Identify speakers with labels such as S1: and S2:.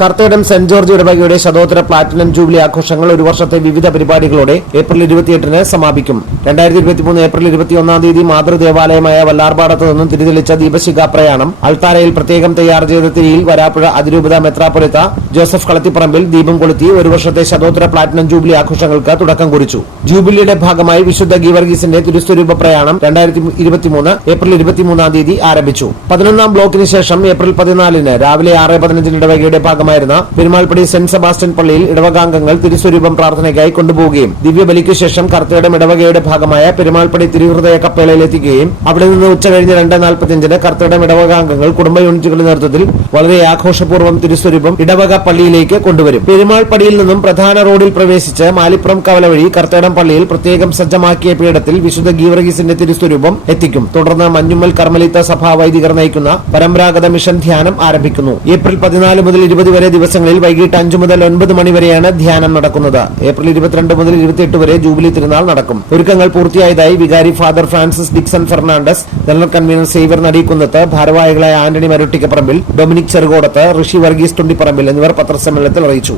S1: Karthedam saint George ഇടവകയുടെ ശതോത്തര platinum jubilee ആഘോഷങ്ങൾ ഒരു വർഷത്തെ വിവിധ പരിപാടികളോടെ ഏപ്രിൽ ഇരുപത്തിയെട്ടിന് സമാപിക്കും. രണ്ടായിരത്തി ഇരുപത്തിമൂന്ന് ഏപ്രിൽ ഇരുപത്തിയൊന്നാം തീയതി മാതൃദേവാലയമായ വല്ലാർപാടത്ത് നിന്നും തിരിതെളിച്ച ദീപശിഖ പ്രയാണം അൾത്താരയിൽ പ്രത്യേകം തയ്യാർ ചെയ്ത തിരിയിൽ വരാപ്പുഴ അതിരൂപത മെത്രാപ്പൊലിത്ത ജോസഫ് കളത്തിപ്പറമ്പിൽ ദീപം കൊളുത്തി ഒരു വർഷത്തെ ശതോത്തര പ്ലാറ്റിനം ജൂബിലി ആഘോഷങ്ങൾക്ക് തുടക്കം കുറിച്ചു. ജൂബിലിയുടെ ഭാഗമായി വിശുദ്ധ ഗീവർഗീസിന്റെ തിരുസ്വരൂപ പ്രയാണം രണ്ടായിരത്തി ഇരുപത്തിമൂന്ന് ഏപ്രിൽ ഇരുപത്തിമൂന്നാം തീയതി ആരംഭിച്ചു. പതിനൊന്നാം ബ്ലോക്കിന് ശേഷം ഏപ്രിൽ പതിനാലിന് രാവിലെ ആറ് പതിനഞ്ചിന് ഇടവകയുടെ ഭാഗമായിരുന്ന പെരുമാൾപ്പടി സെന്റ് സെബാസ്റ്റ്യൻ പള്ളിയിൽ ഇടവകാംഗങ്ങൾ തിരുസ്വരൂപം പ്രാർത്ഥനയ്ക്കായി കൊണ്ടുപോവുകയും ദിവ്യബലിക്ക് ശേഷം കർത്തയുടെ ഇടവകയുടെ ഭാഗമായ പെരുമാൾപ്പടി തിരുഹൃദയ കപ്പേളയിലെത്തിക്കുകയും അവിടെ നിന്ന് ഉച്ച കഴിഞ്ഞ് രണ്ട് നാൽപ്പത്തിയഞ്ചിന് കർത്തയുടെ ഇടവകാംഗങ്ങൾ കുടുംബ യൂണിറ്റുകളുടെ നേതൃത്വത്തിൽ വളരെ ആഘോഷപൂർവം തിരുസ്വരൂപം ഇടവക പള്ളിയിലേക്ക് കൊണ്ടുവരും. പെരുമാൾപ്പടിയിൽ നിന്നും പ്രധാന റോഡിൽ പ്രവേശിച്ച് മാലിപ്പുറം കവല വഴി കർത്തയുടെ പള്ളിയിൽ പ്രത്യേകം സജ്ജമാക്കിയ പീഠത്തിൽ വിശുദ്ധ ഗീവർഗീസിന്റെ തിരുസ്വരൂപം എത്തിക്കും. തുടർന്ന് മഞ്ഞുമ്മൽ കർമ്മലിത്ത സഭാ വൈദികർ നയിക്കുന്ന പരമ്പരാഗത മിഷൻ ധ്യാനം ആരംഭിക്കുന്നു. ഏപ്രിൽ പതിനാല് മുതൽ ഇരുപത് വരെ ദിവസങ്ങളിൽ വൈകിട്ട് അഞ്ചു മുതൽ ഒൻപത് മണി വരെയാണ് ധ്യാനം നടക്കുന്നത്. ഏപ്രിൽ ഇരുപത്തിരണ്ട് മുതൽ ഇരുപത്തിയെട്ട് വരെ ജൂബിലി തിരുനാൾ നടക്കും. ഒരുക്കങ്ങൾ പൂർത്തിയായതായി വികാരി father Francis Dixon Fernandez general convener saver നടീക്കുന്നത്ത് ഭാരവാഹികളായ ആന്റണി മരുട്ടിക്കപ്പറമ്പിൽ ഡൊമിനിക് ചെറുകോടത്ത് ഋഷി വർഗീസ് തുണ്ടിപ്പറമ്പിൽ എന്നിവർ പത്രസമ്മേളനത്തിൽ അറിയിച്ചു.